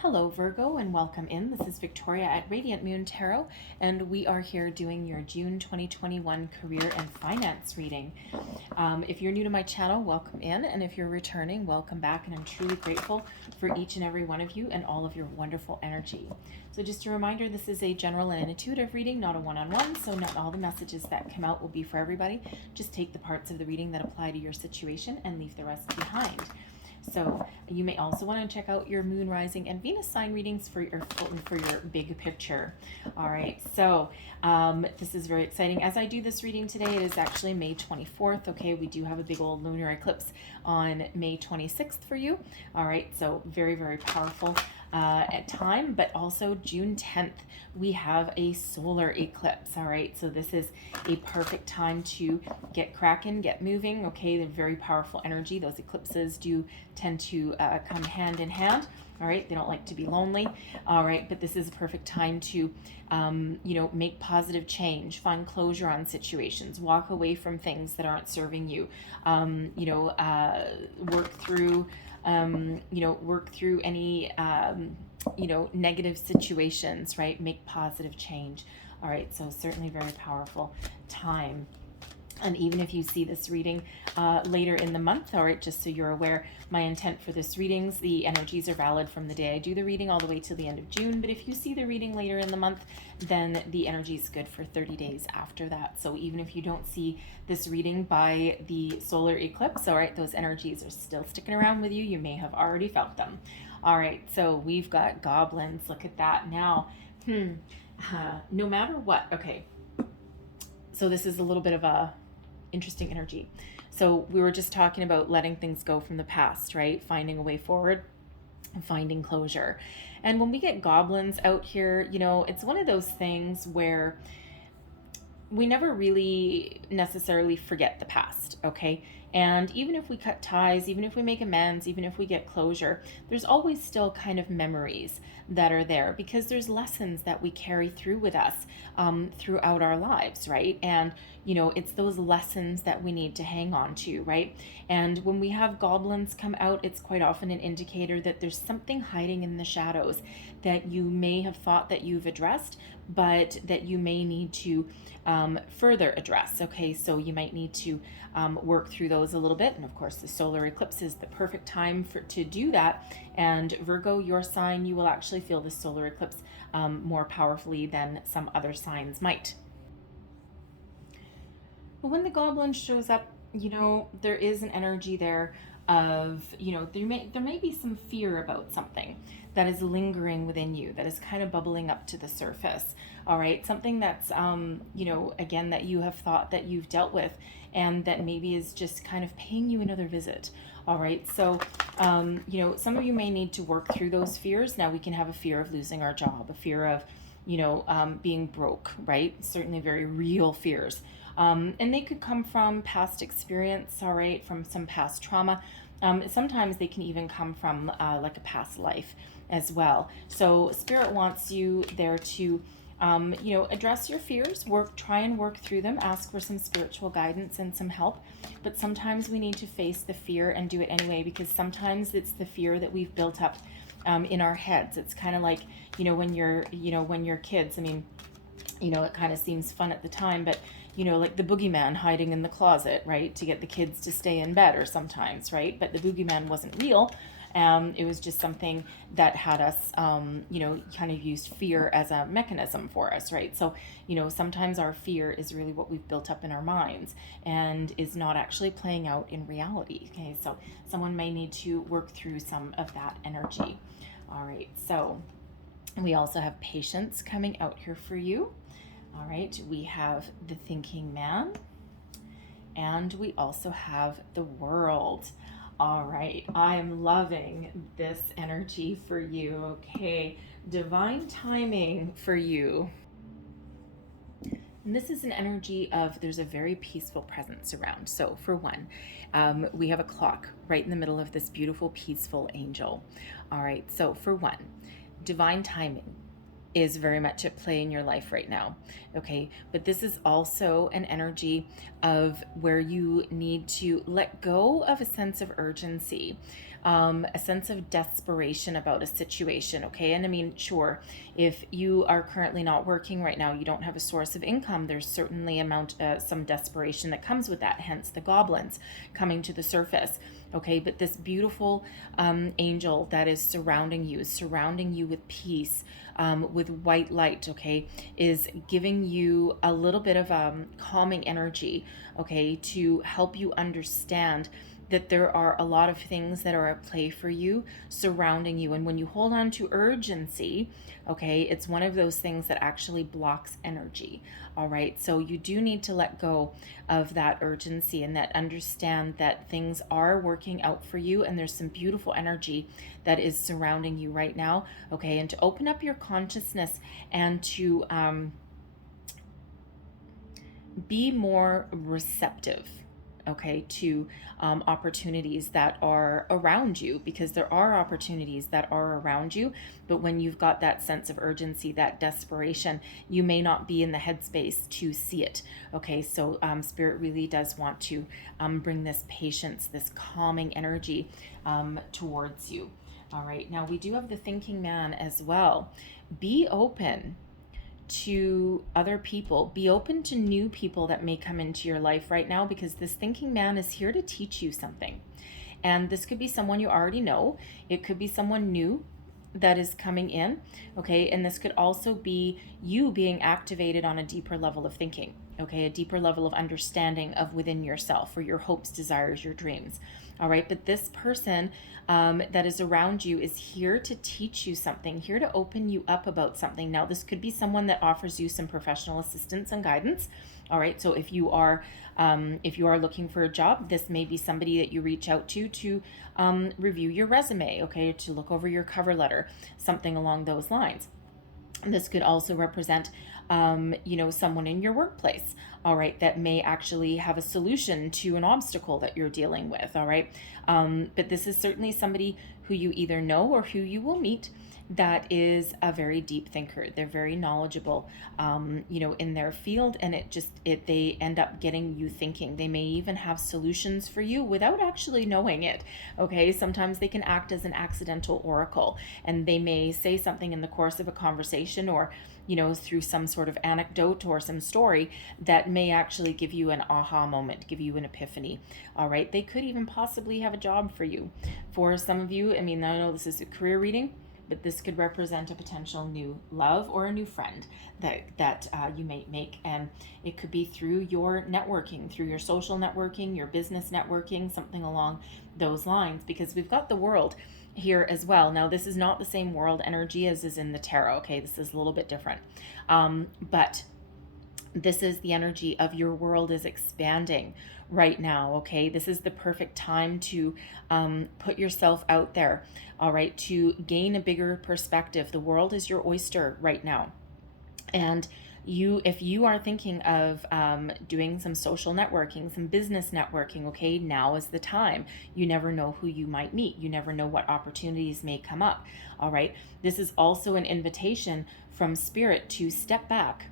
Hello Virgo and welcome in. This is Victoria at Radiant Moon Tarot and we are here doing your June 2021 career and finance reading. If you're new to my channel, welcome in, and if you're returning, welcome back, and I'm truly grateful for each and every one of you and all of your wonderful energy. So just a reminder, this is a general and intuitive reading, not a one-on-one, so not all the messages that come out will be for everybody. Just take the parts of the reading that apply to your situation and leave the rest behind. So you may also want to check out your moon, rising, and Venus sign readings for your big picture. All right, so this is very exciting. As I do this reading today, it is actually May 24th. Okay, we do have a big old lunar eclipse on May 26th for you. All right, so very, very powerful at time, but also June 10th, we have a solar eclipse. All right, so this is a perfect time to get cracking, get moving. Okay, they're very powerful energy. Those eclipses do tend to come hand in hand. All right, they don't like to be lonely. All right, but this is a perfect time to make positive change, find closure on situations, walk away from things that aren't serving you, work through any negative situations, right? Make positive change. All right, so certainly very powerful time. And even if you see this reading later in the month, all right, just so you're aware, my intent for this readings, the energies are valid from the day I do the reading all the way to the end of June. But if you see the reading later in the month, then the energy is good for 30 days after that. So even if you don't see this reading by the solar eclipse, all right, those energies are still sticking around with you. You may have already felt them. All right, so we've got goblins. Look at that. Now, no matter what, okay, so this is a little bit of a interesting energy. So we were just talking about letting things go from the past, right? Finding a way forward and finding closure. And when we get goblins out here, it's one of those things where we never really necessarily forget the past, okay? And even if we cut ties, even if we make amends, even if we get closure, there's always still kind of memories that are there because there's lessons that we carry through with us throughout our lives, right? And, it's those lessons that we need to hang on to, right? And when we have goblins come out, it's quite often an indicator that there's something hiding in the shadows that you may have thought that you've addressed, but that you may need to further address. Okay, so you might need to work through those a little bit. And of course, the solar eclipse is the perfect time to do that. And Virgo, your sign, you will actually feel the solar eclipse more powerfully than some other signs might. But when the goblin shows up, there is an energy there of, there may be some fear about something that is lingering within you, that is kind of bubbling up to the surface. All right, something that's, again, that you have thought that you've dealt with and that maybe is just kind of paying you another visit. All right, so, some of you may need to work through those fears. Now we can have a fear of losing our job, a fear of, being broke, right? Certainly very real fears. And they could come from past experience, all right, from some past trauma. Sometimes they can even come from like a past life as well. So Spirit wants you there to, address your fears, try and work through them, ask for some spiritual guidance and some help. But sometimes we need to face the fear and do it anyway, because sometimes it's the fear that we've built up in our heads. It's kind of like, when you're kids, I mean, it kind of seems fun at the time, but like the boogeyman hiding in the closet, right? To get the kids to stay in bed or sometimes, right? But the boogeyman wasn't real. It was just something that had us, kind of used fear as a mechanism for us, right? So, sometimes our fear is really what we've built up in our minds and is not actually playing out in reality. Okay, so someone may need to work through some of that energy. All right, so we also have patience coming out here for you. All right, we have the thinking man, and we also have the world. All right, I am loving this energy for you. Okay, divine timing for you. And this is an energy of there's a very peaceful presence around. So for one, we have a clock right in the middle of this beautiful, peaceful angel. All right, so for one, divine timing is very much at play in your life right now. Okay, but this is also an energy of where you need to let go of a sense of urgency. a sense of desperation about a situation, okay? And I mean, sure, if you are currently not working right now, you don't have a source of income, there's certainly some desperation that comes with that, hence the goblins coming to the surface, okay? But this beautiful angel that is surrounding you with peace, with white light, okay, is giving you a little bit of calming energy, okay, to help you understand that there are a lot of things that are at play for you surrounding you. And when you hold on to urgency, okay, it's one of those things that actually blocks energy. All right. So you do need to let go of that urgency and that understand that things are working out for you. And there's some beautiful energy that is surrounding you right now. Okay. And to open up your consciousness and to be more receptive, okay, to opportunities that are around you, because there are opportunities that are around you, but when you've got that sense of urgency, that desperation, you may not be in the headspace to see it, okay? So Spirit really does want to bring this patience, this calming energy towards you. All right, now we do have the thinking man as well. Be open to other people. Be open to new people that may come into your life right now, because this thinking man is here to teach you something. And this could be someone you already know. It could be someone new that is coming in, okay? And this could also be you being activated on a deeper level of thinking, okay? A deeper level of understanding of within yourself, or your hopes, desires, your dreams, all right? But this person that is around you is here to teach you something, here to open you up about something. Now, this could be someone that offers you some professional assistance and guidance, all right? So if you are looking for a job, this may be somebody that you reach out to review your resume, okay, to look over your cover letter, something along those lines. This could also represent, someone in your workplace, all right, that may actually have a solution to an obstacle that you're dealing with, all right? But this is certainly somebody who you either know or who you will meet that is a very deep thinker. They're very knowledgeable, in their field, and they end up getting you thinking. They may even have solutions for you without actually knowing it, okay? Sometimes they can act as an accidental oracle, and they may say something in the course of a conversation, or through some sort of anecdote or some story that may actually give you an aha moment, give you an epiphany, all right? They could even possibly have a job for you. For some of you, I mean, I know this is a career reading, but this could represent a potential new love or a new friend that you may make. And it could be through your networking, through your social networking, your business networking, something along those lines, because we've got the world here as well. Now, this is not the same world energy as is in the tarot, okay? This is a little bit different. But this is the energy of your world is expanding right now, okay? This is the perfect time to put yourself out there, all right, to gain a bigger perspective. The world is your oyster right now. And if you are thinking of doing some social networking, some business networking, okay, now is the time. You never know who you might meet. You never know what opportunities may come up, all right? This is also an invitation from Spirit to step back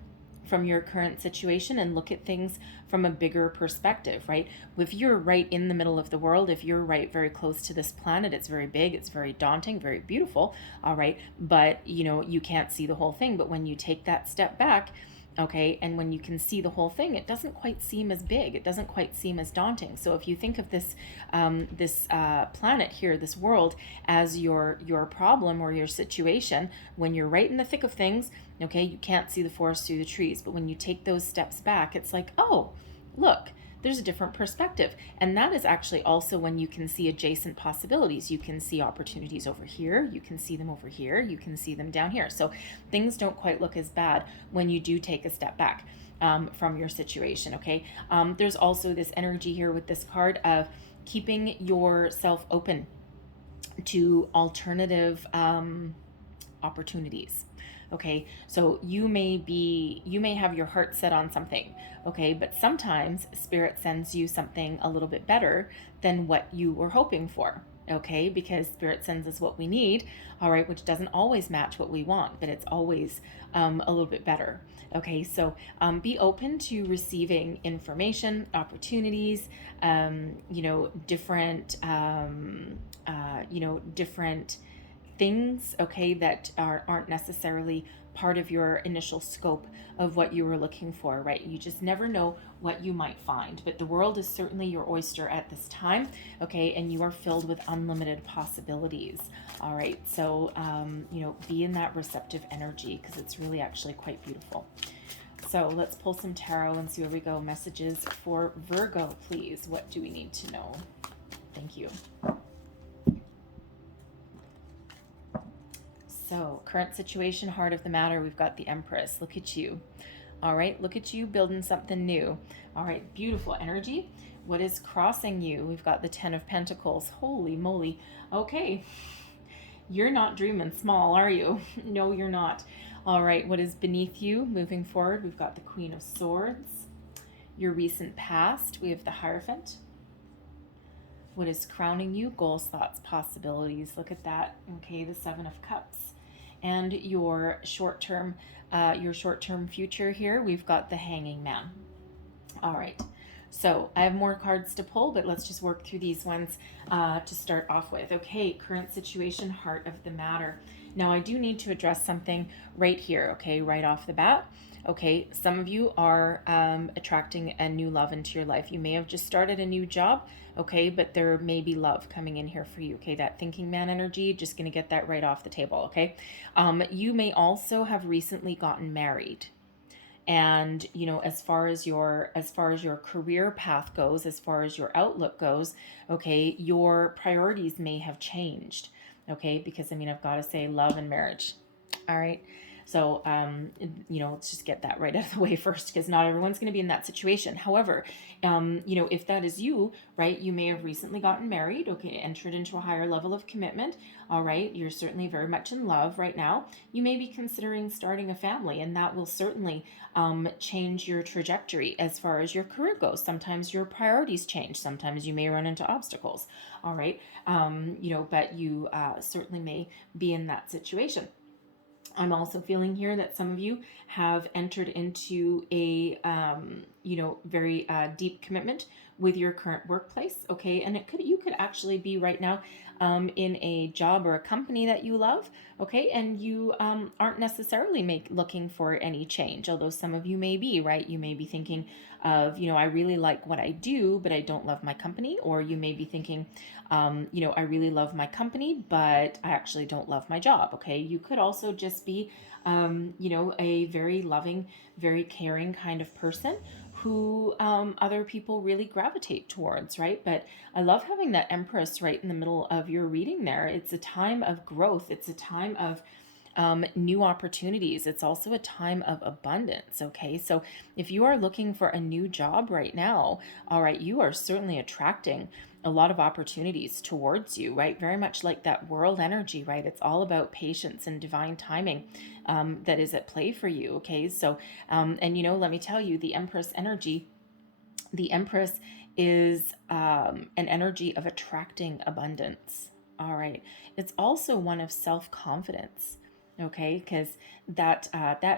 from your current situation and look at things from a bigger perspective, right? If you're right in the middle of the world, if you're right very close to this planet, it's very big, it's very daunting, very beautiful, all right? But, you can't see the whole thing. But when you take that step back, okay, and when you can see the whole thing, it doesn't quite seem as big. It doesn't quite seem as daunting. So if you think of this planet here, this world, as your problem or your situation, when you're right in the thick of things, okay, you can't see the forest through the trees. But when you take those steps back, it's like, oh, look, there's a different perspective. And that is actually also when you can see adjacent possibilities. You can see opportunities over here, you can see them over here, you can see them down here. So things don't quite look as bad when you do take a step back from your situation, okay? There's also this energy here with this card of keeping yourself open to alternative opportunities. Okay, so you may have your heart set on something, okay, but sometimes Spirit sends you something a little bit better than what you were hoping for, okay? Because Spirit sends us what we need, all right, which doesn't always match what we want, but it's always a little bit better, okay? So be open to receiving information, opportunities, different, different things, okay, that aren't necessarily part of your initial scope of what you were looking for, right? You just never know what you might find, but the world is certainly your oyster at this time, okay, and you are filled with unlimited possibilities, all right? So, be in that receptive energy because it's really actually quite beautiful. So let's pull some tarot and see where we go. Messages for Virgo, please. What do we need to know? Thank you. So, current situation, heart of the matter, we've got the Empress. Look at you. All right, look at you building something new. All right, beautiful energy. What is crossing you? We've got the Ten of Pentacles. Holy moly. Okay, you're not dreaming small, are you? No, you're not. All right, what is beneath you? Moving forward, we've got the Queen of Swords. Your recent past, we have the Hierophant. What is crowning you? Goals, thoughts, possibilities. Look at that. Okay, the Seven of Cups. And your short-term future here, we've got the Hanging Man. All right. So I have more cards to pull, but let's just work through these ones to start off with. Okay, current situation, heart of the matter. Now I do need to address something right here, okay, right off the bat. Okay, some of you are attracting a new love into your life. You may have just started a new job, okay, but there may be love coming in here for you, okay? That thinking man energy, just going to get that right off the table, okay? You may also have recently gotten married. And as far as your career path goes, as far as your outlook goes, okay, your priorities may have changed, okay? Because I've got to say love and marriage. All right. So, let's just get that right out of the way first, because not everyone's going to be in that situation. However, if that is you, right, you may have recently gotten married, okay, entered into a higher level of commitment. All right. You're certainly very much in love right now. You may be considering starting a family, and that will certainly change your trajectory as far as your career goes. Sometimes your priorities change. Sometimes you may run into obstacles. All right. But you certainly may be in that situation. I'm also feeling here that some of you have entered into a, very deep commitment with your current workplace, okay? And you could actually be right now in a job or a company that you love, okay? And you aren't necessarily looking for any change, although some of you may be, right? You may be thinking of, I really like what I do, but I don't love my company. Or you may be thinking, I really love my company, but I actually don't love my job, okay? You could also just be, a very loving, very caring kind of person who other people really gravitate towards, right? But I love having that Empress right in the middle of your reading there. It's a time of growth. It's a time of new opportunities. It's also a time of abundance, okay? So if you are looking for a new job right now, all right, you are certainly attracting a lot of opportunities towards you, right? Very much like that world energy, right? It's all about patience and divine timing that is at play for you, okay? So, let me tell you, the Empress energy, the Empress is an energy of attracting abundance, all right? It's also one of self-confidence, okay? Because that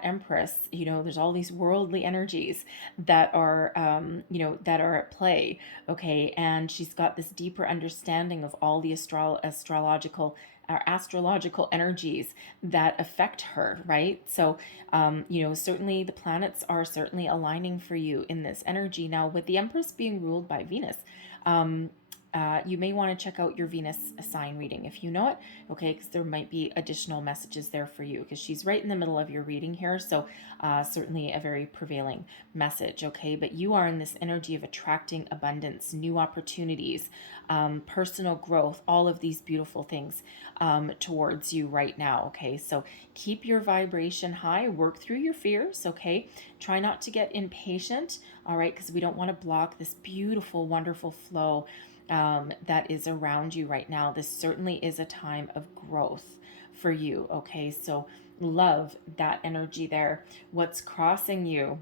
Empress, there's all these worldly energies that are that are at play, okay? And she's got this deeper understanding of all the astrological energies that affect her, right? So certainly the planets are certainly aligning for you in this energy. Now, with the Empress being ruled by Venus, you may want to check out your Venus sign reading if you know it, okay, because there might be additional messages there for you, because she's right in the middle of your reading here. So certainly a very prevailing message, okay? But you are in this energy of attracting abundance, new opportunities, personal growth, all of these beautiful things towards you right now, okay? So keep your vibration high, work through your fears, okay? Try not to get impatient, all right, because we don't want to block this beautiful, wonderful flow that is around you right now. This certainly is a time of growth for you, okay? So love that energy there. What's crossing you,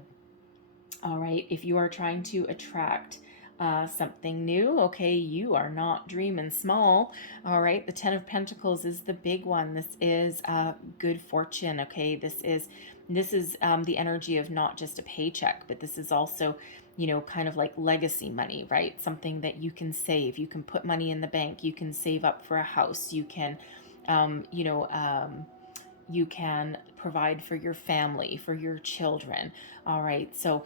all right? If you are trying to attract something new. Okay, you are not dreaming small. All right, the Ten of Pentacles is the big one. This is good fortune. Okay, this is the energy of not just a paycheck, but this is also, kind of like legacy money, right? Something that you can save. You can put money in the bank. You can save up for a house. You can, um, you know, um, you can provide for your family, for your children. All right. So,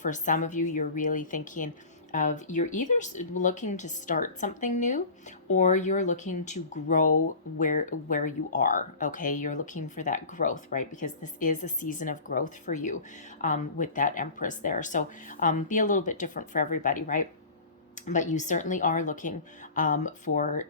for some of you, you're really thinking of, you're either looking to start something new, or you're looking to grow where you are. Okay. You're looking for that growth, right? Because this is a season of growth for you, with that Empress there. So, be a little bit different for everybody, right? But you certainly are looking, for,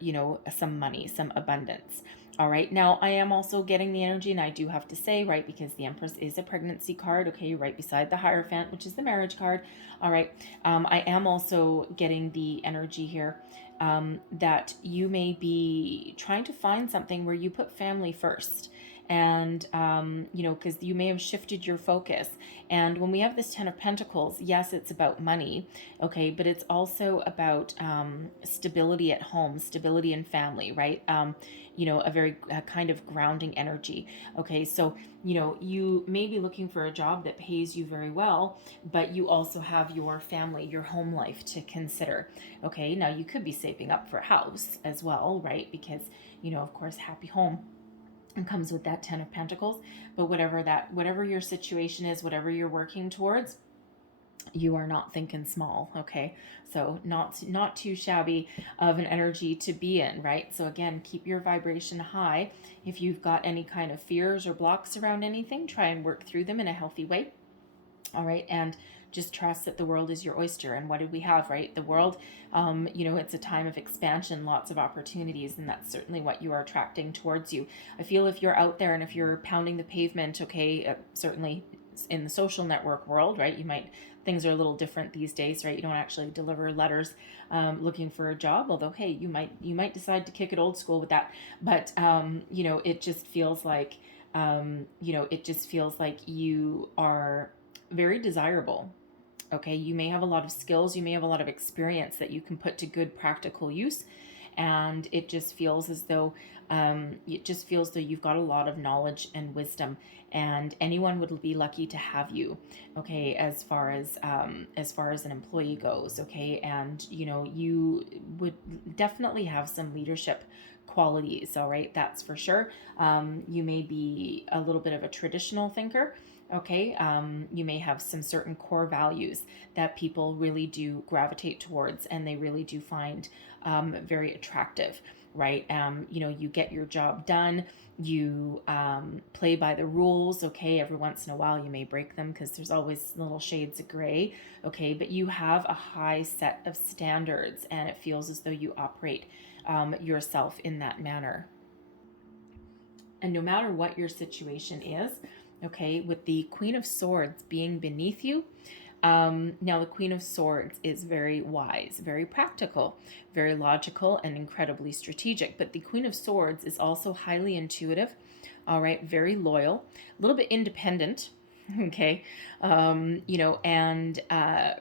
some money, some abundance. All right, now I am also getting the energy, and I do have to say, right, because the Empress is a pregnancy card, okay, right beside the Hierophant, which is the marriage card. All right, I am also getting the energy here, that you may be trying to find something where you put family first. And, because you may have shifted your focus. And when we have this Ten of Pentacles, yes, it's about money, okay, but it's also about, stability at home, stability in family, right? A very kind of grounding energy. Okay, so, you may be looking for a job that pays you very well, but you also have your family, your home life to consider. Okay, now you could be saving up for a house as well, right? Because, of course, happy home and comes with that Ten of Pentacles. But whatever your situation is, whatever you're working towards, you are not thinking small. Okay, so not too shabby of an energy to be in, right? So again, keep your vibration high. If you've got any kind of fears or blocks around anything, try and work through them in a healthy way. All right, and just trust that the world is your oyster. And what did we have, right? The world, it's a time of expansion, lots of opportunities, and that's certainly what you are attracting towards you. I feel if you're out there and if you're pounding the pavement, okay, certainly in the social network world, right, things are a little different these days, right? You don't actually deliver letters, looking for a job, although, hey, you might decide to kick it old school with that. But, it just feels like, you are very desirable. Okay, you may have a lot of skills, you may have a lot of experience that you can put to good practical use, and it just feels though you've got a lot of knowledge and wisdom, and anyone would be lucky to have you. Okay, as far as an employee goes. Okay, and you would definitely have some leadership qualities. All right, that's for sure. You may be a little bit of a traditional thinker. Okay, you may have some certain core values that people really do gravitate towards, and they really do find, very attractive, right? You get your job done, you, play by the rules. Okay, every once in a while you may break them because there's always little shades of gray. Okay, but you have a high set of standards, and it feels as though you operate, yourself in that manner. And no matter what your situation is, okay, with the Queen of Swords being beneath you, now the Queen of Swords is very wise, very practical, very logical, and incredibly strategic. But the Queen of Swords is also highly intuitive, all right, very loyal, a little bit independent, okay, and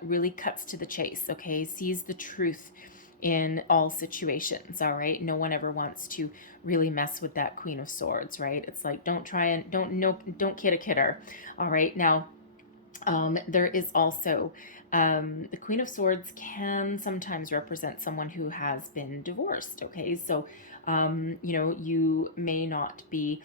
really cuts to the chase, okay, sees the truth in all situations. All right, no one ever wants to really mess with that Queen of Swords, right? It's like, don't try and don't kid her. All right, now, there is also, the Queen of Swords can sometimes represent someone who has been divorced. Okay, so, you may not be,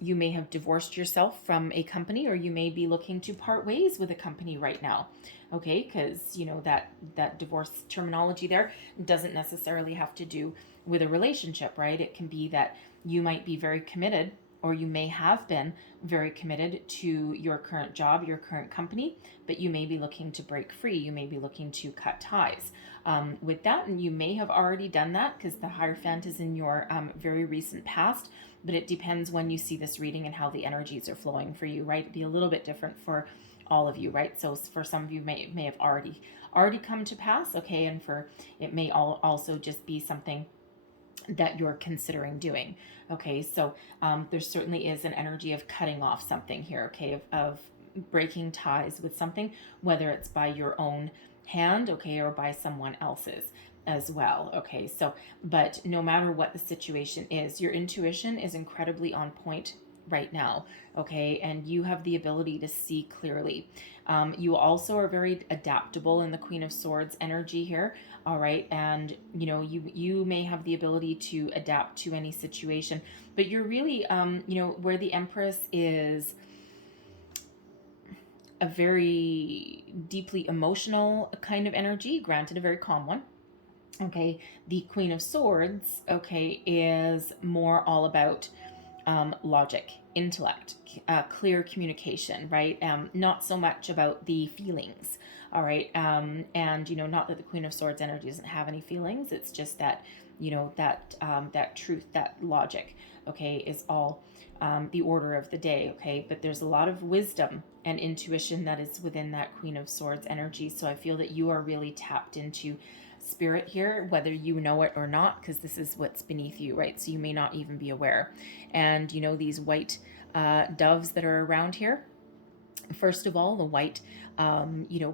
you may have divorced yourself from a company, or you may be looking to part ways with a company right now. Okay, because that divorce terminology there doesn't necessarily have to do with a relationship, right? It can be that you might be very committed, or you may have been very committed to your current job, your current company, but you may be looking to break free. You may be looking to cut ties, with that, and you may have already done that because the Hierophant is in your, very recent past. But it depends when you see this reading and how the energies are flowing for you, right? It'd be a little bit different for all of you, right? So for some of you may have already come to pass, okay, and for it may also just be something that you're considering doing. Okay, so, there certainly is an energy of cutting off something here, okay, of breaking ties with something, whether it's by your own, hand, okay, or by someone else's as well, okay? So, but no matter what the situation is, your intuition is incredibly on point right now, okay? And you have the ability to see clearly. You also are very adaptable in the Queen of Swords energy here, all right? And you may have the ability to adapt to any situation, but you're really where the Empress is a very deeply emotional kind of energy, granted a very calm one. Okay, the Queen of Swords, okay, is more all about logic, intellect, clear communication, right? Not so much about the feelings, all right? And not that the Queen of Swords energy doesn't have any feelings. It's just that that truth, that logic, okay, is all the order of the day, okay? But there's a lot of wisdom and intuition that is within that Queen of Swords energy. So I feel that you are really tapped into spirit here, whether you know it or not, because this is what's beneath you, right? So you may not even be aware. And these white doves that are around here, first of all, the white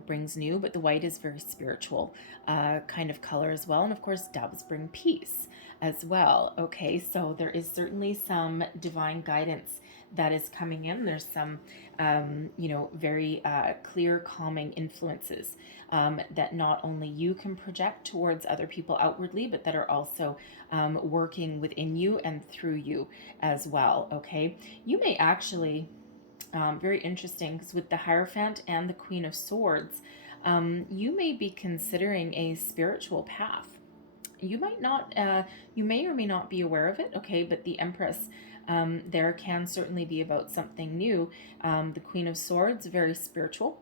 brings new, but the white is very spiritual kind of color as well. And of course, doves bring peace as well. Okay, so there is certainly some divine guidance that is coming in. There's some very clear calming influences that not only you can project towards other people outwardly, but that are also working within you and through you as well. Okay, you may actually very interesting, because with the Hierophant and the Queen of Swords, you may be considering a spiritual path. You might not, you may or may not be aware of it, okay, but the Empress there can certainly be about something new. The Queen of Swords, very spiritual.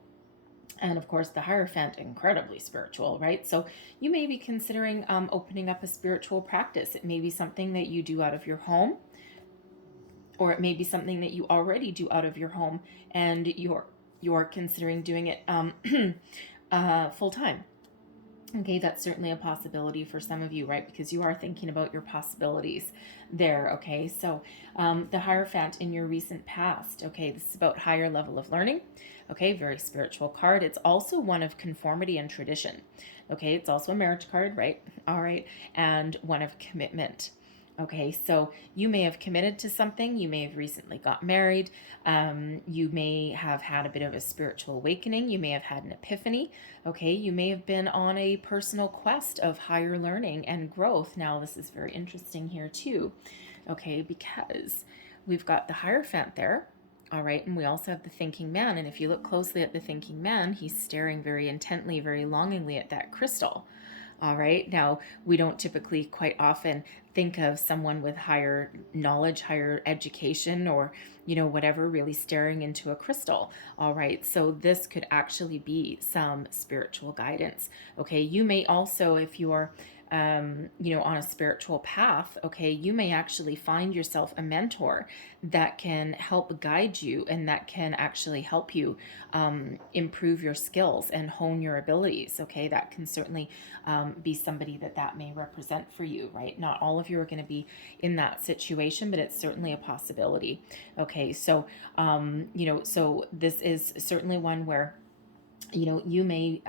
And of course, the Hierophant, incredibly spiritual, right? So you may be considering opening up a spiritual practice. It may be something that you do out of your home, or it may be something that you already do out of your home and you're considering doing it full time. Okay, that's certainly a possibility for some of you, right? Because you are thinking about your possibilities there, okay? So the Hierophant in your recent past, okay, this is about higher level of learning, okay? Very spiritual card. It's also one of conformity and tradition, okay? It's also a marriage card, right? All right, and one of commitment. Okay, so you may have committed to something. You may have recently got married. You may have had a bit of a spiritual awakening. You may have had an epiphany. Okay, you may have been on a personal quest of higher learning and growth. Now, this is very interesting here too. Okay, because we've got the Hierophant there. All right, and we also have the thinking man. And if you look closely at the thinking man, he's staring very intently, very longingly at that crystal. All right. Now, we don't typically quite often think of someone with higher knowledge, higher education, or, whatever, really staring into a crystal. All right. So this could actually be some spiritual guidance. Okay. You may also, if you're on a spiritual path, okay, you may actually find yourself a mentor that can help guide you and that can actually help you improve your skills and hone your abilities. Okay, that can certainly be somebody that may represent for you, right? Not all of you are going to be in that situation, but it's certainly a possibility. Okay, so so this is certainly one where you may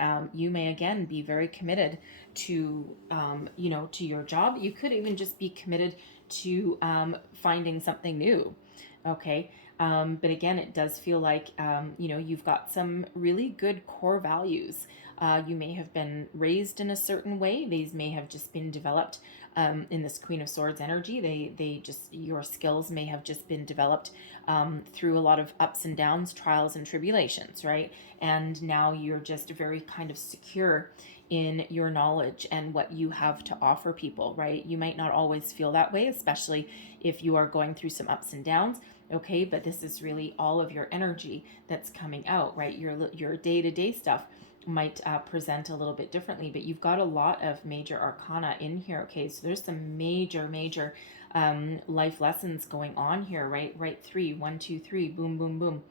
again be very committed to to your job. You could even just be committed to finding something new. Okay, but again, it does feel like you've got some really good core values. You may have been raised in a certain way. These may have just been developed in this Queen of Swords energy. They just, your skills may have just been developed through a lot of ups and downs, trials and tribulations, right? And now you're just very kind of secure in your knowledge and what you have to offer people, right? You might not always feel that way, especially if you are going through some ups and downs. Okay, but this is really all of your energy that's coming out, right? Your day-to-day stuff might present a little bit differently, but you've got a lot of major arcana in here. Okay, so there's some major life lessons going on here, right? Right, 3, 1, 2, 3, boom, boom, boom.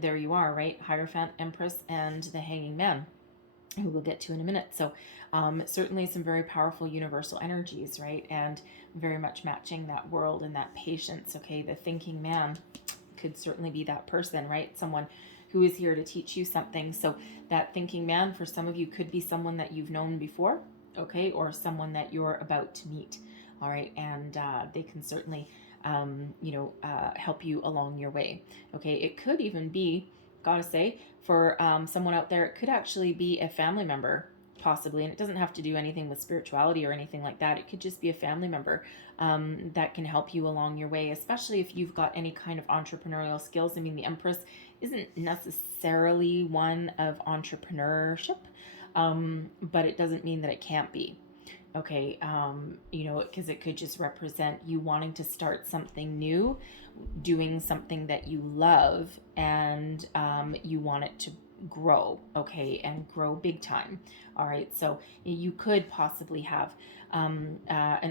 There you are, right? Hierophant, Empress, and the Hanging Man, who we'll get to in a minute. So certainly some very powerful universal energies, right? And very much matching that world and that patience. Okay, the thinking man could certainly be that person, right? Someone who is here to teach you something. So that thinking man for some of you could be someone that you've known before, okay, or someone that you're about to meet. All right, and they can certainly help you along your way. Okay, it could even be, gotta say, for someone out there, it could actually be a family member, possibly, and it doesn't have to do anything with spirituality or anything like that. It could just be a family member that can help you along your way, especially if you've got any kind of entrepreneurial skills. I mean, the Empress isn't necessarily one of entrepreneurship, but it doesn't mean that it can't be. Okay, because it could just represent you wanting to start something new, doing something that you love, and you want it to grow, okay, and grow big time. All right, so you could possibly have an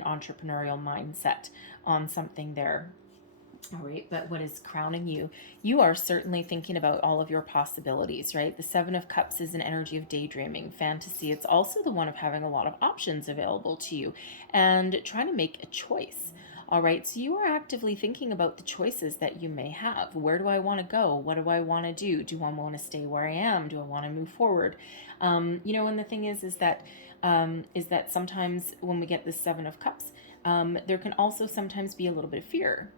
entrepreneurial mindset on something there. All right, but what is crowning you? You are certainly thinking about all of your possibilities, right? The Seven of Cups is an energy of daydreaming, fantasy. It's also the one of having a lot of options available to you and trying to make a choice. All right, so you are actively thinking about the choices that you may have. Where do I want to go? What do I want to do? Do I want to stay where I am? Do I want to move forward? And the thing is that sometimes when we get the Seven of Cups, there can also sometimes be a little bit of fear.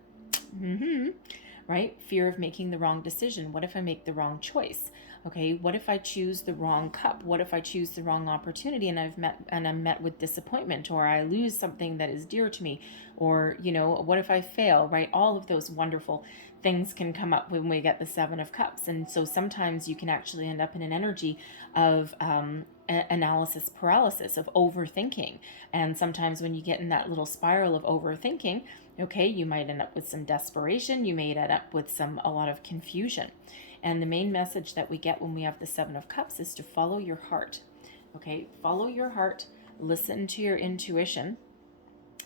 Right? Fear of making the wrong decision. What if I make the wrong choice? Okay, what if I choose the wrong cup? What if I choose the wrong opportunity and I'm met with disappointment, or I lose something that is dear to me, or what if I fail? Right? All of those wonderful things can come up when we get the Seven of Cups, and so sometimes you can actually end up in an energy of analysis paralysis, of overthinking. And sometimes when you get in that little spiral of overthinking, okay, you might end up with some desperation, you may end up with a lot of confusion. And the main message that we get when we have the Seven of Cups is to follow your heart. Okay, follow your heart, listen to your intuition,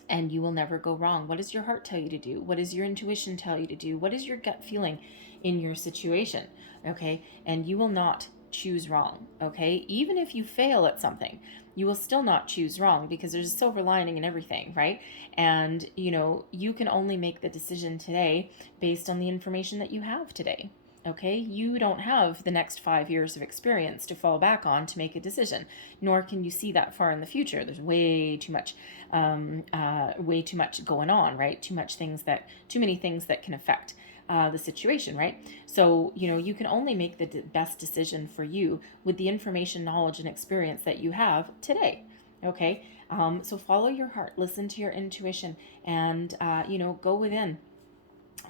and you will never go wrong. What does your heart tell you to do? What does your intuition tell you to do? What is your gut feeling in your situation? Okay, and you will not choose wrong. Okay, even if you fail at something, you will still not choose wrong, because there's a silver lining in everything, right? And you can only make the decision today based on the information that you have today. Okay, you don't have the next 5 years of experience to fall back on to make a decision, nor can you see that far in the future. There's way too much going on, right? Too many things that can affect the situation, right? So, you can only make the best decision for you with the information, knowledge, and experience that you have today. Okay, so follow your heart, listen to your intuition, and go within.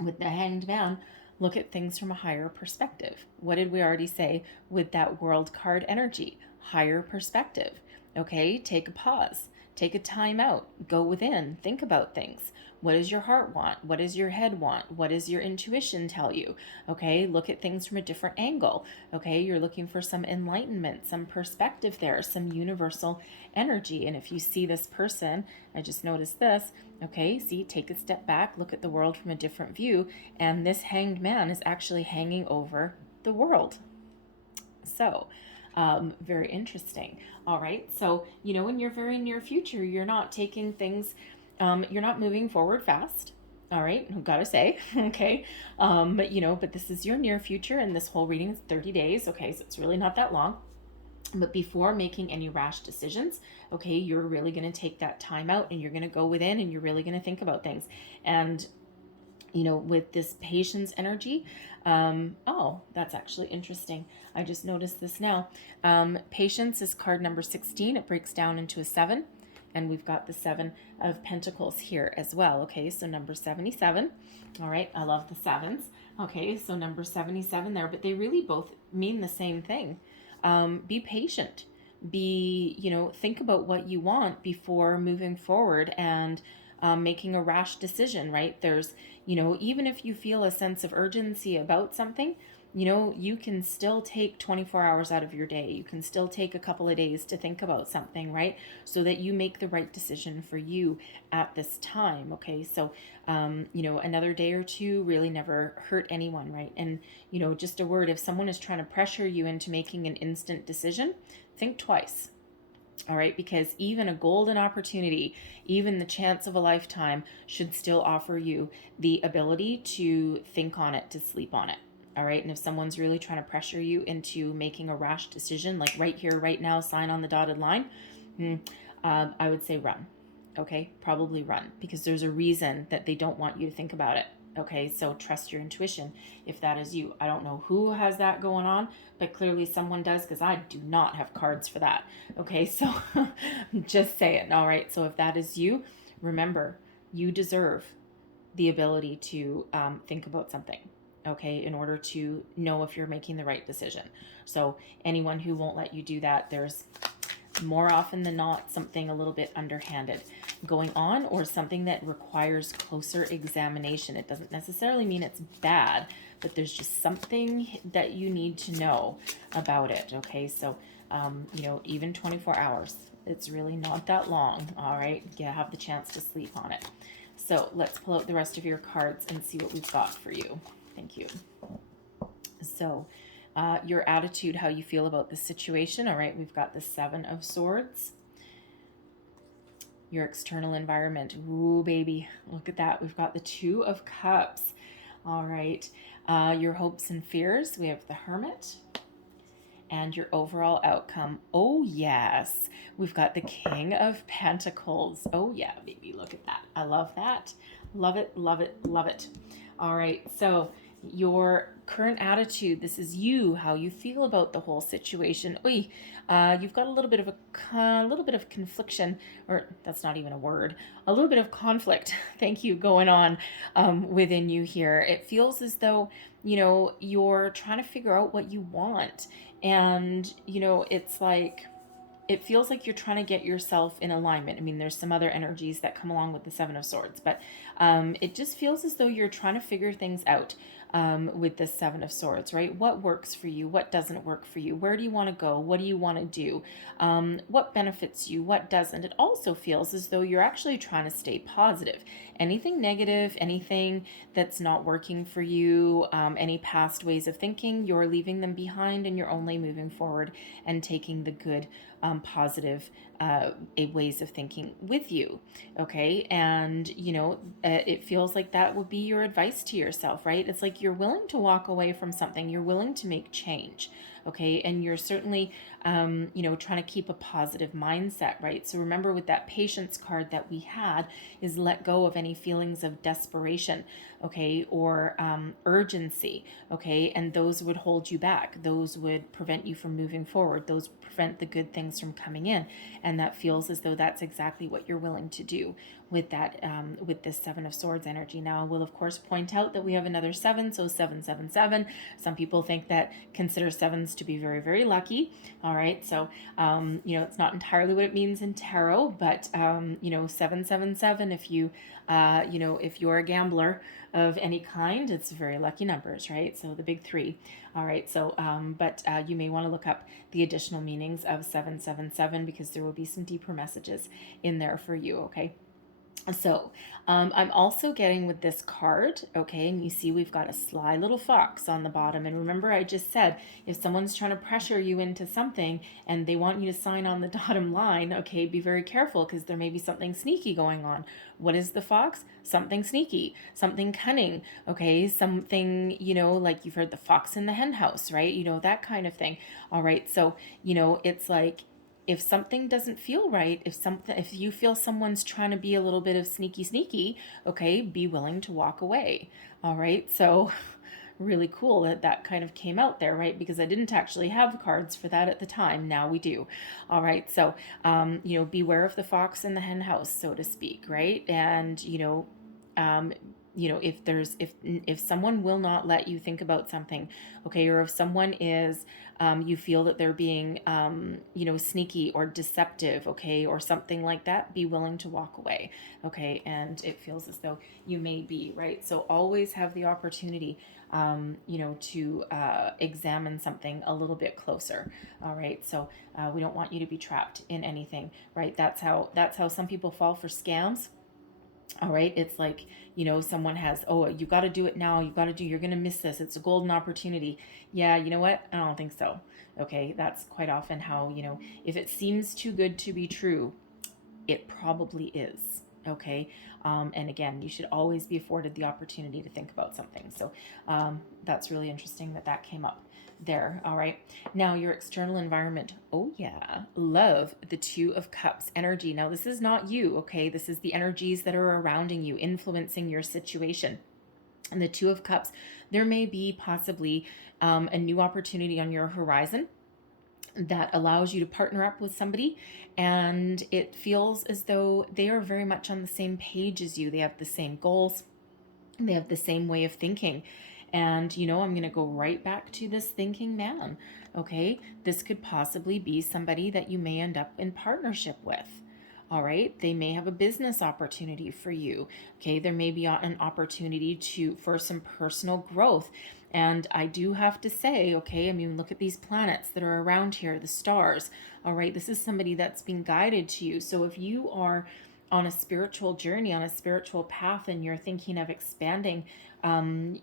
With the Hanged Man, look at things from a higher perspective. What did we already say with that World card energy? Higher perspective. Okay, take a pause, take a time out, go within, think about things. What does your heart want? What does your head want? What does your intuition tell you? Okay, look at things from a different angle. Okay, you're looking for some enlightenment, some perspective there, some universal energy. And if you see this person, I just noticed this, okay, see, take a step back, look at the world from a different view, and this Hanged Man is actually hanging over the world. So, very interesting. All right, so, in your very near future, you're not taking things, you're not moving forward fast. All right, I've got to say, okay, but this is your near future, and this whole reading is 30 days, okay, so it's really not that long. But before making any rash decisions, okay, you're really going to take that time out, and you're going to go within, and you're really going to think about things. And with this patience energy, oh, that's actually interesting. I just noticed this now. Patience is card number 16. It breaks down into a 7. And we've got the 7 of Pentacles here as well. Okay, so number 77. All right, I love the 7s. Okay, so number 77 there. But they really both mean the same thing. Be patient. Think about what you want before moving forward and making a rash decision, right? There's, even if you feel a sense of urgency about something, you can still take 24 hours out of your day. You can still take a couple of days to think about something, right? So that you make the right decision for you at this time, okay? So, another day or two really never hurt anyone, right? And, just a word, if someone is trying to pressure you into making an instant decision, think twice. All right, because even a golden opportunity, even the chance of a lifetime should still offer you the ability to think on it, to sleep on it. All right. And if someone's really trying to pressure you into making a rash decision, like right here, right now, sign on the dotted line, I would say run. Okay. Probably run, because there's a reason that they don't want you to think about it. Okay. So trust your intuition if that is you. I don't know who has that going on, but clearly someone does, because I do not have cards for that. Okay. So just say it. All right. So if that is you, remember, you deserve the ability to think about something, okay, in order to know if you're making the right decision. So anyone who won't let you do that, there's more often than not something a little bit underhanded going on, or something that requires closer examination. It doesn't necessarily mean it's bad, but there's just something that you need to know about it. Okay, so even 24 hours, it's really not that long. All right, you have the chance to sleep on it. So let's pull out the rest of your cards and see what we've got for you. Thank you. So your attitude, how you feel about the situation. All right, we've got the Seven of Swords. Your external environment. Ooh, baby, look at that. We've got the Two of Cups. All right, your hopes and fears. We have the Hermit. And your overall outcome. Oh, yes. We've got the King of Pentacles. Oh, yeah, baby. Look at that. I love that. Love it, love it, love it. All right. So your current attitude, this is you, how you feel about the whole situation. Oy, you've got a little bit of confliction, or that's not even a word, a little bit of conflict, thank you, going on within you here. It feels as though, you're trying to figure out what you want. And, it's like, it feels like you're trying to get yourself in alignment. I mean, there's some other energies that come along with the Seven of Swords, but it just feels as though you're trying to figure things out with the Seven of Swords, right? What works for you? What doesn't work for you? Where do you want to go? What do you want to do? What benefits you? What doesn't? It also feels as though you're actually trying to stay positive. Anything negative, anything that's not working for you, any past ways of thinking, you're leaving them behind, and you're only moving forward and taking the good, positive ways of thinking with you. Okay. And, it feels like that would be your advice to yourself, right? It's like you're willing to walk away from something, you're willing to make change. Okay. And you're certainly, trying to keep a positive mindset, right? So remember, with that patience card that we had, is let go of any feelings of desperation, okay, or urgency, okay, and those would hold you back. Those would prevent you from moving forward. Those prevent the good things from coming in. And that feels as though that's exactly what you're willing to do with that, with this Seven of Swords energy. Now, I will of course point out that we have another seven, so 777. Some people consider sevens to be very, very lucky. All right, so it's not entirely what it means in tarot, but 777. If if you're a gambler of any kind, it's very lucky numbers, right? So the big three. All right, so but you may want to look up the additional meanings of 777, because there will be some deeper messages in there for you. Okay. So I'm also getting with this card, okay, and you see we've got a sly little fox on the bottom. And remember, I just said, if someone's trying to pressure you into something and they want you to sign on the dotted line, okay, be very careful, because there may be something sneaky going on. What is the fox? Something sneaky, something cunning, okay, something, like you've heard the fox in the hen house, right? That kind of thing. All right, so, it's like, if something doesn't feel right, if you feel someone's trying to be a little bit of sneaky, okay, be willing to walk away. All right. So really cool that kind of came out there, right? Because I didn't actually have cards for that at the time. Now we do. All right. So, beware of the fox in the hen house, so to speak. Right. And, if someone will not let you think about something, okay, or if someone is, you feel that they're being, sneaky or deceptive, okay, or something like that, be willing to walk away, okay, and it feels as though you may be, right? So always have the opportunity, to examine something a little bit closer, all right? So we don't want you to be trapped in anything, right? That's how some people fall for scams. All right. It's like, someone has, oh, you got to do it now. You're going to miss this. It's a golden opportunity. Yeah. You know what? I don't think so. Okay. That's quite often how, if it seems too good to be true, it probably is. Okay. And again, you should always be afforded the opportunity to think about something. So that's really interesting that that came up there. All right. Now, your external environment. Oh, yeah. Love, the Two of Cups energy. Now, this is not you, okay? This is the energies that are surrounding you, influencing your situation. And the Two of Cups, there may be possibly a new opportunity on your horizon that allows you to partner up with somebody, and it feels as though they are very much on the same page as you. They have the same goals, they have the same way of thinking. And I'm going to go right back to this thinking man. Okay, this could possibly be somebody that you may end up in partnership with. All right, they may have a business opportunity for you. Okay, there may be an opportunity for some personal growth. And I do have to say, okay, I mean, look at these planets that are around here, the stars. All right, this is somebody that's being guided to you. So if you are on a spiritual journey, on a spiritual path, and you're thinking of expanding,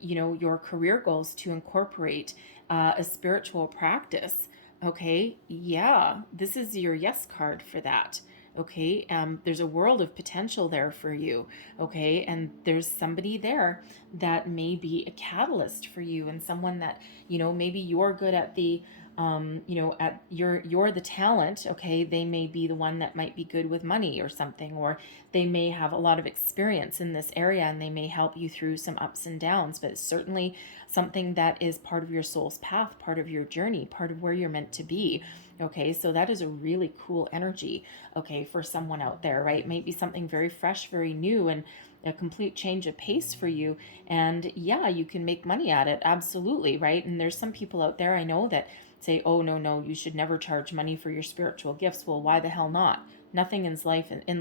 your career goals to incorporate a spiritual practice, okay, yeah, this is your yes card for that. Okay, there's a world of potential there for you. Okay, and there's somebody there that may be a catalyst for you, and someone that maybe you're good at the at you're the talent. Okay, they may be the one that might be good with money or something, or they may have a lot of experience in this area and they may help you through some ups and downs. But it's certainly something that is part of your soul's path, part of your journey, part of where you're meant to be. Okay, so that is a really cool energy, okay, for someone out there, right? Maybe something very fresh, very new, and a complete change of pace for you. And yeah, you can make money at it, absolutely, right? And there's some people out there I know that say, oh, no, you should never charge money for your spiritual gifts. Well, why the hell not? Nothing in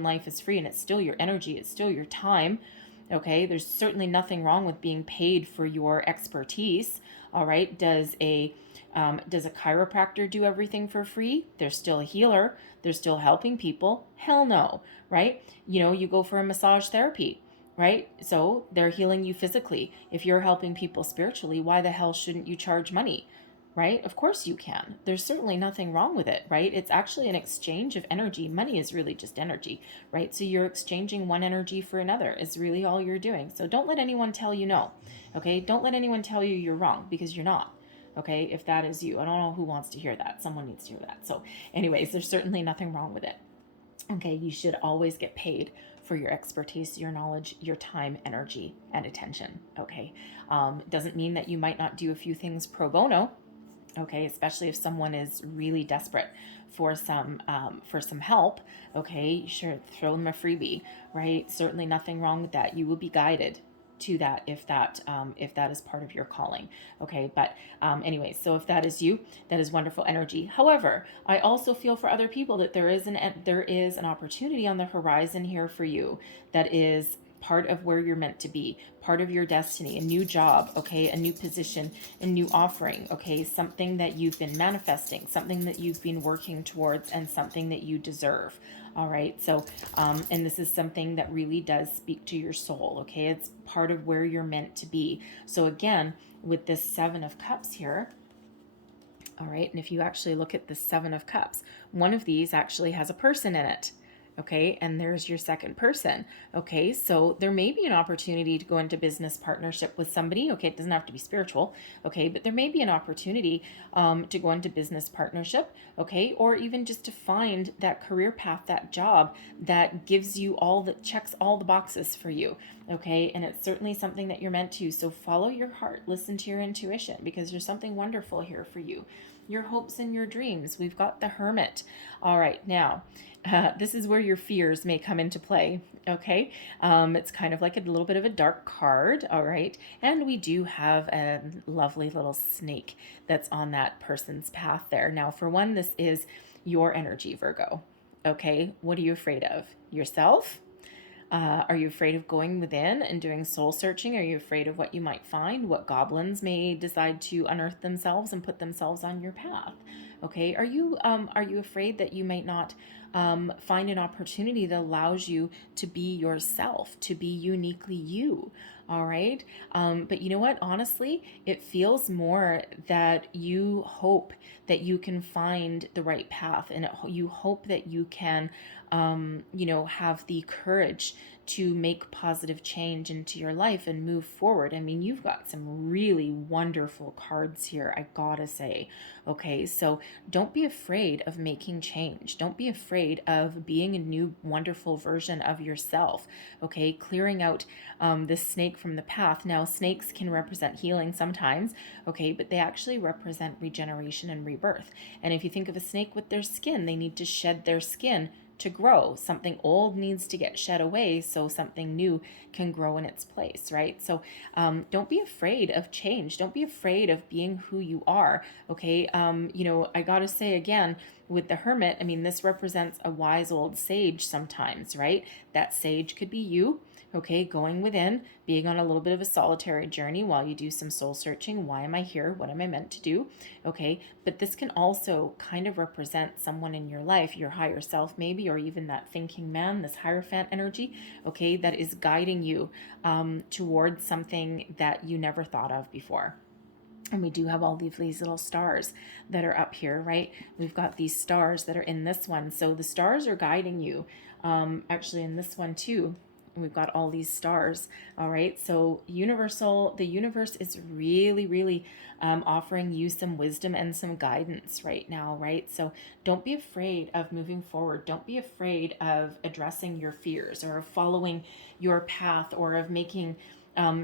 life is free, and it's still your energy, it's still your time. Okay, there's certainly nothing wrong with being paid for your expertise. All right, does a chiropractor do everything for free? They're still a healer. They're still helping people. Hell no, right? You go for a massage therapy, right? So they're healing you physically. If you're helping people spiritually, why the hell shouldn't you charge money? Right? Of course you can. There's certainly nothing wrong with it, right? It's actually an exchange of energy. Money is really just energy, right? So you're exchanging one energy for another is really all you're doing. So don't let anyone tell you no, okay? Don't let anyone tell you you're wrong, because you're not, okay? If that is you. I don't know who wants to hear that. Someone needs to hear that. So anyways, there's certainly nothing wrong with it. Okay, you should always get paid for your expertise, your knowledge, your time, energy, and attention, okay? Doesn't mean that you might not do a few things pro bono, okay, especially if someone is really desperate for some help. Okay, sure, throw them a freebie, right? Certainly nothing wrong with that. You will be guided to that if that is part of your calling. Okay, but anyways, so if that is you, that is wonderful energy. However, I also feel for other people that there is an opportunity on the horizon here for you that is part of where you're meant to be, part of your destiny, a new job, okay, a new position, a new offering, okay, something that you've been manifesting, something that you've been working towards, and something that you deserve. All right, so and this is something that really does speak to your soul, okay? It's part of where you're meant to be. So again, with this Seven of Cups here, all right, and if you actually look at the Seven of Cups, one of these actually has a person in it. Okay, and there's your second person. Okay, so there may be an opportunity to go into business partnership with somebody. Okay, it doesn't have to be spiritual. Okay, but there may be an opportunity to go into business partnership. Okay, or even just to find that career path, that job that gives you checks all the boxes for you. Okay, and it's certainly something that you're meant to. So follow your heart, listen to your intuition, because there's something wonderful here for you. Your hopes and your dreams. We've got the Hermit. All right, now this is where your fears may come into play. Okay, it's kind of like a little bit of a dark card. All right, and we do have a lovely little snake that's on that person's path there. Now, for one, this is your energy, Virgo. Okay, what are you afraid of? Yourself? Are you afraid of going within and doing soul searching? Are you afraid of what you might find? What goblins may decide to unearth themselves and put themselves on your path? Okay, are you afraid that you might not find an opportunity that allows you to be yourself, to be uniquely you? All right, but you know what? Honestly, it feels more that you hope that you can find the right path, and you hope that you can have the courage to make positive change into your life and move forward. I mean, you've got some really wonderful cards here, I gotta say. Okay, so don't be afraid of making change. Don't be afraid of being a new, wonderful version of yourself. Okay, clearing out this snake from the path. Now, snakes can represent healing sometimes, okay, but they actually represent regeneration and rebirth. And if you think of a snake with their skin, they need to shed their skin to grow. Something old needs to get shed away so something new can grow in its place, right? So don't be afraid of change. Don't be afraid of being who you are, okay? I gotta say again, with the Hermit, I mean, this represents a wise old sage sometimes, right? That sage could be you, okay, going within, being on a little bit of a solitary journey while you do some soul searching. Why am I here? What am I meant to do? Okay, but this can also kind of represent someone in your life, your higher self maybe, or even that thinking man, this Hierophant energy, okay, that is guiding you towards something that you never thought of before. And we do have all of these little stars that are up here, right? We've got these stars that are in this one. So the stars are guiding you. Actually, in this one too, we've got all these stars. All right. So the universe is really, really offering you some wisdom and some guidance right now, right? So don't be afraid of moving forward. Don't be afraid of addressing your fears or of following your path or of making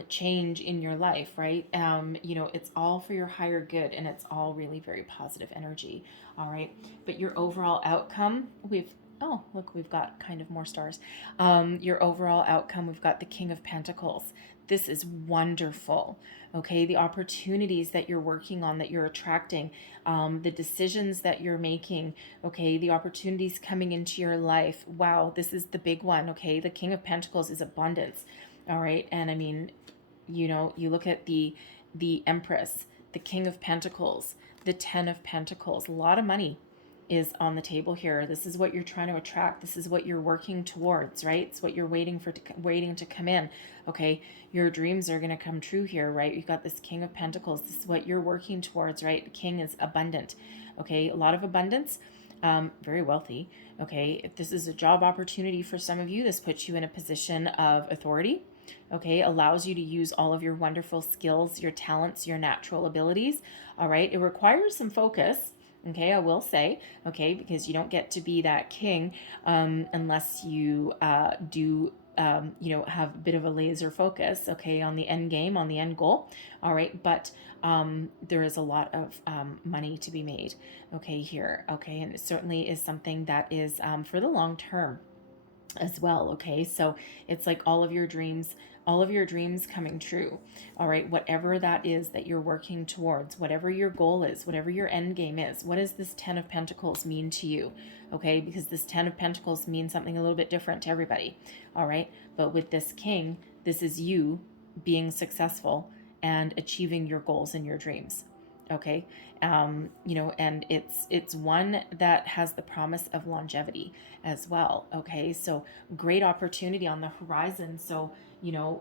change in your life, right? It's all for your higher good and it's all really very positive energy. All right. But your overall outcome, oh, look, we've got kind of more stars. Your overall outcome, we've got the King of Pentacles. This is wonderful. Okay. The opportunities that you're working on, that you're attracting, the decisions that you're making. Okay. The opportunities coming into your life. Wow. This is the big one. Okay. The King of Pentacles is abundance. All right. And I mean, you look at the Empress, the King of Pentacles, the Ten of Pentacles, a lot of money is on the table here. This is what you're trying to attract. This is what you're working towards, right? It's what you're waiting to come in. Okay. Your dreams are going to come true here, right? You've got this King of Pentacles. This is what you're working towards, right? The King is abundant. Okay. A lot of abundance. Very wealthy. Okay. If this is a job opportunity for some of you, this puts you in a position of authority. Okay, allows you to use all of your wonderful skills, your talents, your natural abilities. All right, it requires some focus. Okay, I will say, okay, because you don't get to be that king unless you do, have a bit of a laser focus, okay, on the end game, on the end goal. All right, but there is a lot of money to be made, okay, here, okay, and it certainly is something that is for the long term as well. Okay, so it's like all of your dreams coming true. All right, whatever that is that you're working towards, whatever your goal is, whatever your end game is, what does this Ten of Pentacles mean to you? Okay, because this Ten of Pentacles means something a little bit different to everybody. All right, but with this King, this is you being successful and achieving your goals and your dreams. Okay, and it's one that has the promise of longevity as well. Okay, so great opportunity on the horizon. So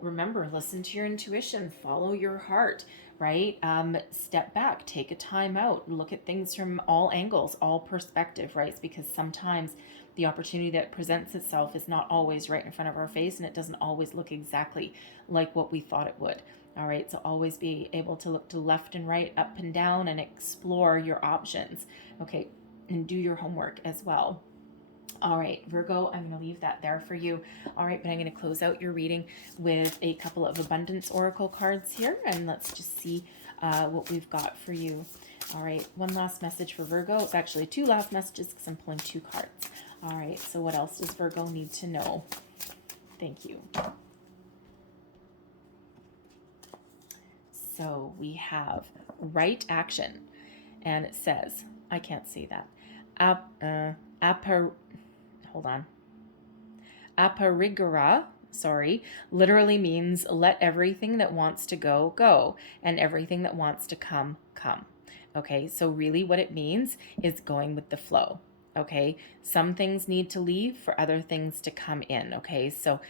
remember, listen to your intuition, follow your heart, right? Step back, take a time out, look at things from all angles, all perspective, right? It's because sometimes the opportunity that presents itself is not always right in front of our face, and it doesn't always look exactly like what we thought it would. All right, so always be able to look to left and right, up and down, and explore your options. Okay, and do your homework as well. All right, Virgo, I'm going to leave that there for you. All right, but I'm going to close out your reading with a couple of abundance oracle cards here, and let's just see what we've got for you. All right, one last message for Virgo. It's actually two last messages because I'm pulling two cards. All right, so what else does Virgo need to know? Thank you. So we have right action, and it says, I can't see that. Aparigara, literally means let everything that wants to go, go, and everything that wants to come, come. Okay, so really what it means is going with the flow. Okay, some things need to leave for other things to come in. Okay, so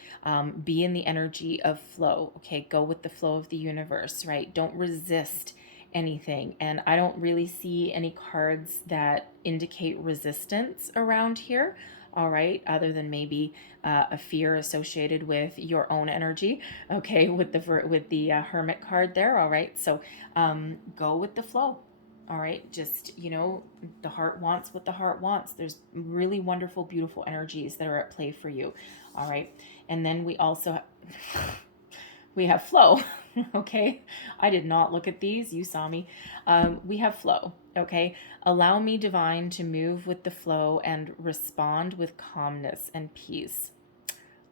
be in the energy of flow. Okay, go with the flow of the universe, right? Don't resist anything. And I don't really see any cards that indicate resistance around here. all right, other than maybe a fear associated with your own energy, okay, with the Hermit card there, all right? So go with the flow. All right, just, the heart wants what the heart wants. There's really wonderful, beautiful energies that are at play for you. All right, and then we also we have flow. Okay, I did not look at these, you saw me. We have flow. Okay, allow me, divine, to move with the flow and respond with calmness and peace.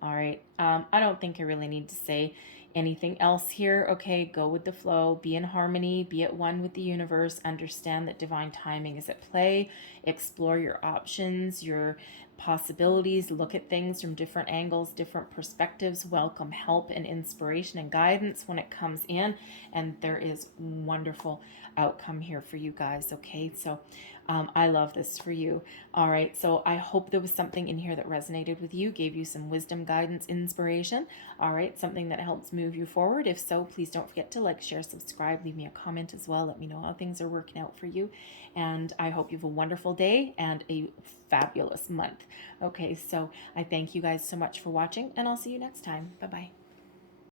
All right. I don't think I really need to say anything else here. Okay, go with the flow, be in harmony, be at one with the universe, understand that divine timing is at play, explore your options, your possibilities, look at things from different angles, different perspectives, welcome help and inspiration and guidance when it comes in, and there is wonderful outcome here for you guys. Okay, so I love this for you. All right, so I hope there was something in here that resonated with you, gave you some wisdom, guidance, inspiration. All right, something that helps move you forward. If so, please don't forget to like, share, subscribe, leave me a comment as well. Let me know how things are working out for you. And I hope you have a wonderful day and a fabulous month. Okay, so I thank you guys so much for watching, and I'll see you next time. Bye-bye.